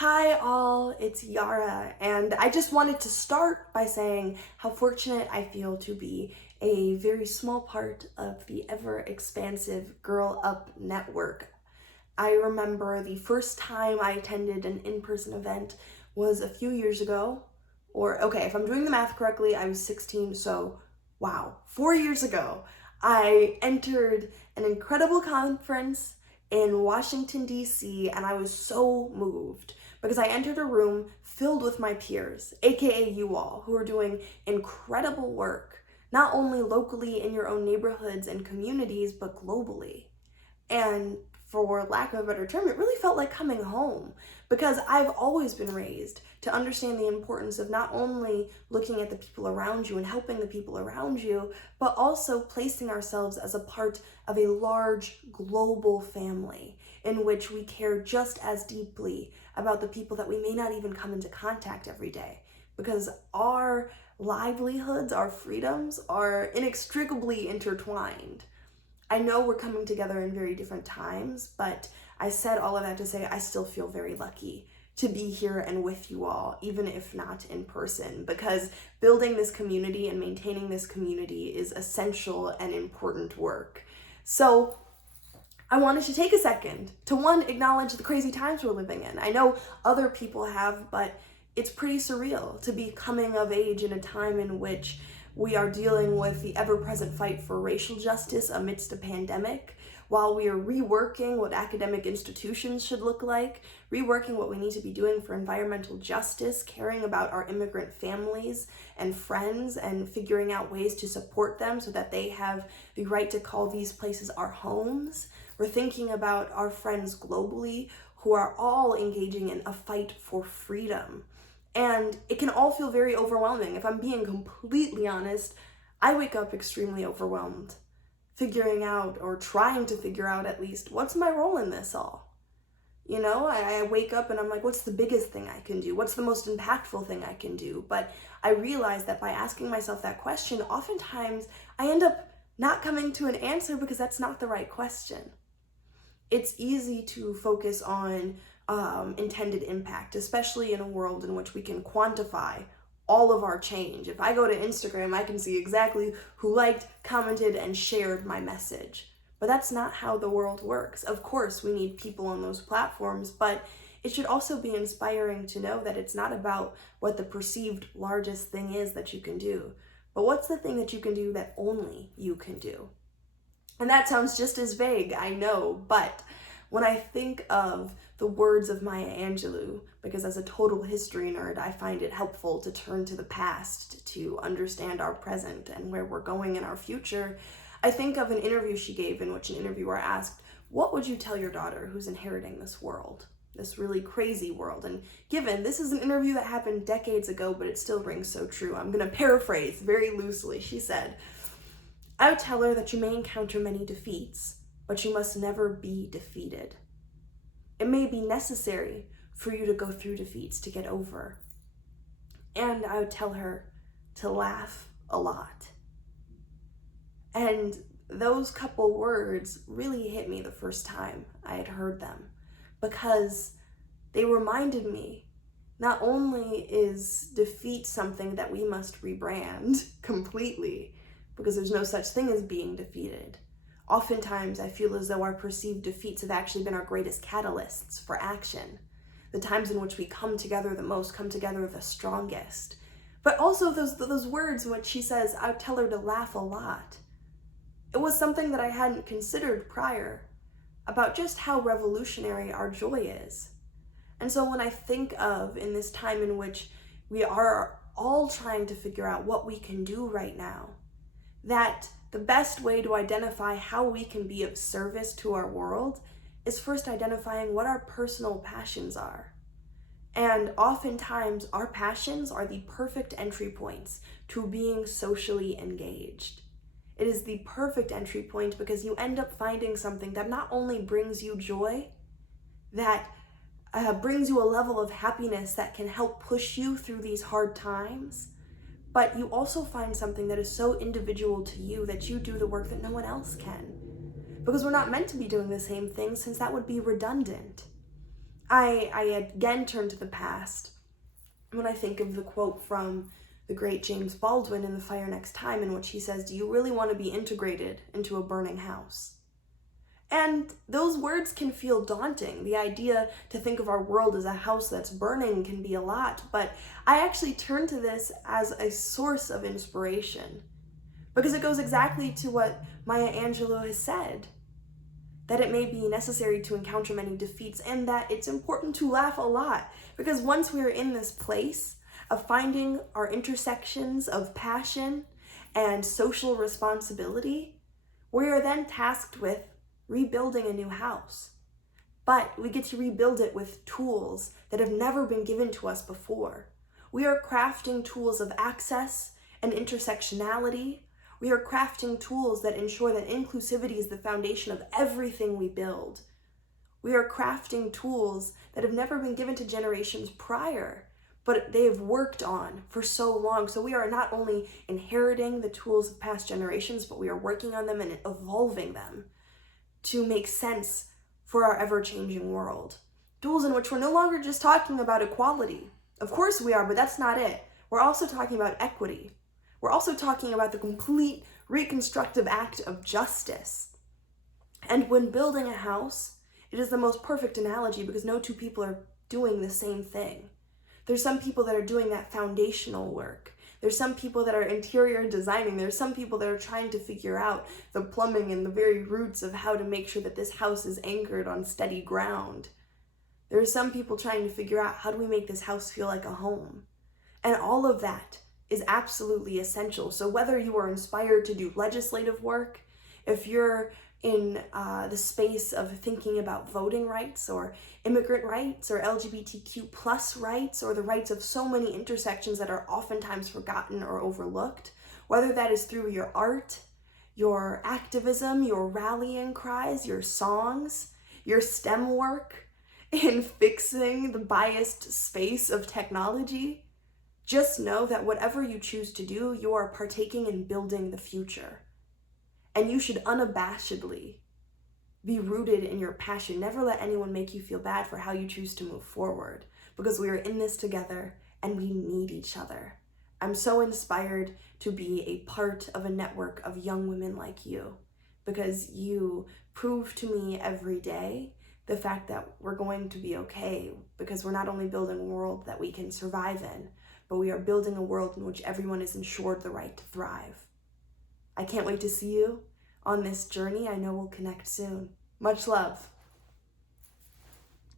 Hi all, it's Yara, and I just wanted to start by saying how fortunate I feel to be a very small part of the ever-expansive Girl Up network. I remember the first time I attended an in-person event was a few years ago, or okay, if I'm doing the math correctly, I was 16, so wow, 4 years ago, I entered an incredible conference in Washington, D.C., and I was so moved because I entered a room filled with my peers, aka you all, who are doing incredible work, not only locally in your own neighborhoods and communities, but globally. And for lack of a better term, it really felt like coming home because I've always been raised to understand the importance of not only looking at the people around you and helping the people around you, but also placing ourselves as a part of a large global family in which we care just as deeply about the people that we may not even come into contact every day, because our livelihoods, our freedoms are inextricably intertwined. I know we're coming together in very different times, but I said all of that to say I still feel very lucky to be here and with you all, even if not in person, because building this community and maintaining this community is essential and important work. So I wanted to take a second to one, acknowledge the crazy times we're living in. I know other people have, but it's pretty surreal to be coming of age in a time in which we are dealing with the ever-present fight for racial justice amidst a pandemic, while we are reworking what academic institutions should look like, reworking what we need to be doing for environmental justice, caring about our immigrant families and friends, and figuring out ways to support them so that they have the right to call these places our homes. We're thinking about our friends globally who are all engaging in a fight for freedom. And it can all feel very overwhelming. If I'm being completely honest, I wake up extremely overwhelmed, figuring out, or trying to figure out at least, what's my role in this all? You know, I wake up and I'm like, what's the biggest thing I can do? What's the most impactful thing I can do? But I realize that by asking myself that question, oftentimes I end up not coming to an answer because that's not the right question. It's easy to focus on intended impact, especially in a world in which we can quantify all of our change. If I go to Instagram, I can see exactly who liked, commented, and shared my message. But that's not how the world works. Of course, we need people on those platforms, but it should also be inspiring to know that it's not about what the perceived largest thing is that you can do, but what's the thing that you can do that only you can do. And that sounds just as vague, I know, but when I think of the words of Maya Angelou, because as a total history nerd, I find it helpful to turn to the past to understand our present and where we're going in our future, I think of an interview she gave in which an interviewer asked, what would you tell your daughter who's inheriting this world? This really crazy world. And given this is an interview that happened decades ago, but it still rings so true, I'm going to paraphrase very loosely. She said, I would tell her that you may encounter many defeats, but you must never be defeated. It may be necessary for you to go through defeats to get over. And I would tell her to laugh a lot. And those couple words really hit me the first time I had heard them, because they reminded me not only is defeat something that we must rebrand completely, because there's no such thing as being defeated. Oftentimes, I feel as though our perceived defeats have actually been our greatest catalysts for action. The times in which we come together the most, come together the strongest. But also those words in which she says, I would tell her to laugh a lot. It was something that I hadn't considered prior, about just how revolutionary our joy is. And so when I think of, in this time in which we are all trying to figure out what we can do right now, that the best way to identify how we can be of service to our world is first identifying what our personal passions are. And oftentimes, our passions are the perfect entry points to being socially engaged. It is the perfect entry point because you end up finding something that not only brings you joy, that brings you a level of happiness that can help push you through these hard times, but you also find something that is so individual to you that you do the work that no one else can. Because we're not meant to be doing the same thing, since that would be redundant. I again turn to the past when I think of the quote from the great James Baldwin in The Fire Next Time, in which he says, "Do you really want to be integrated into a burning house?" And those words can feel daunting. The idea to think of our world as a house that's burning can be a lot, but I actually turn to this as a source of inspiration because it goes exactly to what Maya Angelou has said, that it may be necessary to encounter many defeats and that it's important to laugh a lot, because once we are in this place of finding our intersections of passion and social responsibility, we are then tasked with rebuilding a new house. But we get to rebuild it with tools that have never been given to us before. We are crafting tools of access and intersectionality. We are crafting tools that ensure that inclusivity is the foundation of everything we build. We are crafting tools that have never been given to generations prior, but they have worked on for so long. So we are not only inheriting the tools of past generations, but we are working on them and evolving them to make sense for our ever-changing world. Tools in which we're no longer just talking about equality. Of course we are, but that's not it. We're also talking about equity. We're also talking about the complete reconstructive act of justice. And when building a house, it is the most perfect analogy because no two people are doing the same thing. There's some people that are doing that foundational work. There's some people that are interior designing. There's some people that are trying to figure out the plumbing and the very roots of how to make sure that this house is anchored on steady ground. There's some people trying to figure out, how do we make this house feel like a home? And all of that is absolutely essential. So whether you are inspired to do legislative work, if you're in the space of thinking about voting rights or immigrant rights or LGBTQ plus rights or the rights of so many intersections that are oftentimes forgotten or overlooked, whether that is through your art, your activism, your rallying cries, your songs, your STEM work in fixing the biased space of technology, just know that whatever you choose to do, you are partaking in building the future. And you should unabashedly be rooted in your passion. Never let anyone make you feel bad for how you choose to move forward, because we are in this together and we need each other. I'm so inspired to be a part of a network of young women like you, because you prove to me every day the fact that we're going to be okay, because we're not only building a world that we can survive in, but we are building a world in which everyone is ensured the right to thrive. I can't wait to see you on this journey. I know we'll connect soon. Much love.